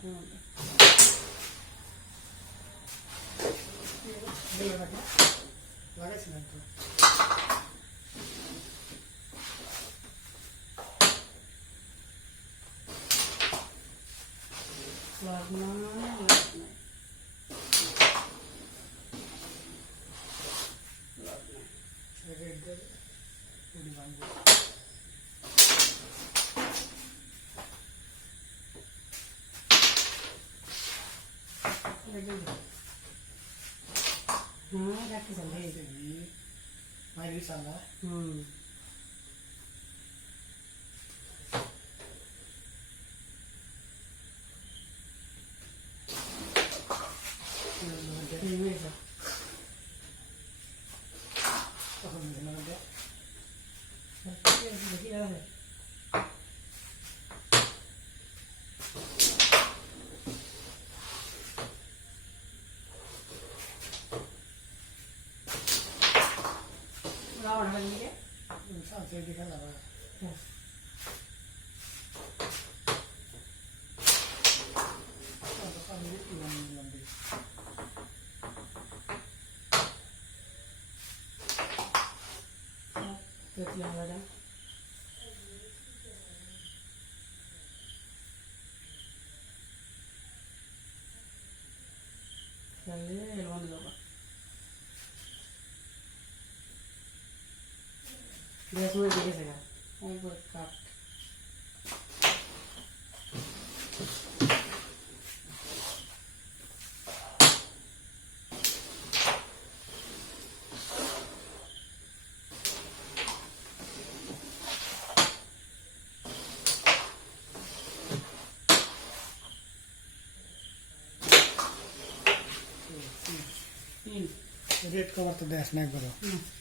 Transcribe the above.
இருக்கும் லக்னா Thank you. ಮೈಲಿ ಸಂಘ Thank you. ഉണ്ടെങ്കിൽ ശ്രദ്ധിക്കാൻ വരാം നല്ല ഇളവാണ് നോക്കാം. সালা हम्म ये सब তখন দিলাম এটা ये देखिए है रावण बन